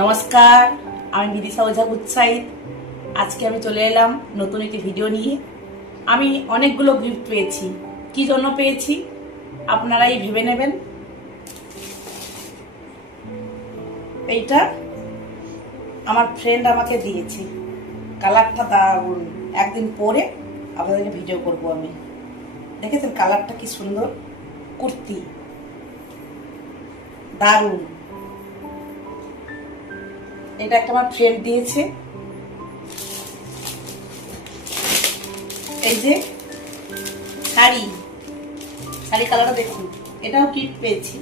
নমস্কার, আমি বিদিশা ওঝা উৎসাহিত। আজকে আমি চলে এলাম নতুন একটি ভিডিও নিয়ে। আমি অনেকগুলো গিফট পেয়েছি। কি জন্য পেয়েছি আপনারাই ভেবে নেবেন। এইটা আমার ফ্রেন্ড আমাকে দিয়েছে, কালারটা দারুণ। একদিন পরে আপনাদেরকে ভিডিও করব আমি। দেখেছেন কালারটা কি সুন্দর, কুর্তি দারুণ। এটা একটা আমার ফ্রেন্ড দিয়েছে। এই যে শাড়ি কালারটা দেখুন, এটাও গিফট পেয়েছি।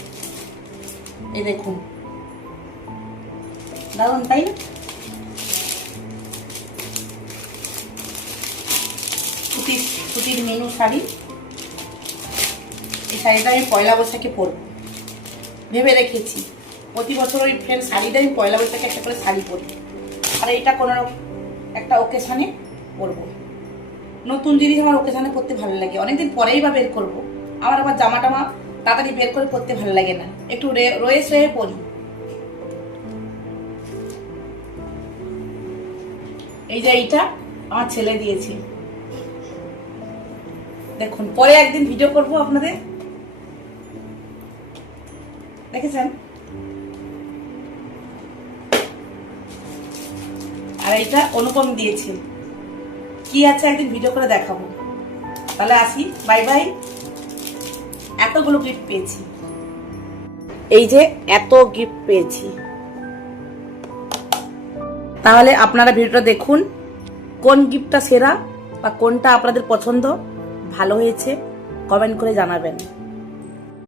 এই দেখুন দারুণ, তাই না? সুতির মেনু শাড়ি। এই শাড়িটা আমি পয়লা বৈশাখে পরবো ভেবে রেখেছি। প্রতি বছর ওই ফ্রেন্ড শাড়িটা আমি পয়লা বৈশাখে একটা করে শাড়ি পরবো, আর এইটা কোনো একটা ওকেশানে পরবো। নতুন জিনিস আমার ওকেশানে পরতে ভালো লাগে। অনেকদিন পরেই বা বের করবো। আমার আবার জামা টামা তাড়াতাড়ি বের করে পরতে ভালো লাগে না, একটু রয়ে পরি। এই যে এইটা আমার ছেলে দিয়েছে, দেখুন। পরে একদিন ভিডিও করবো আপনাদের, দেখেছেন। আর এইটা অনুপম দিয়েছে। কি আছে একদিন ভিডিও করে দেখাবো। তাহলে আসি, বাই বাই। এতগুলো গিফট পেয়েছি, এই যে এত গিফট পেয়েছি। তাহলে আপনারা ভিডিওটা দেখুন, কোন গিফটটা সেরা বা কোনটা আপনাদের পছন্দ ভালো হয়েছে কমেন্ট করে জানাবেন।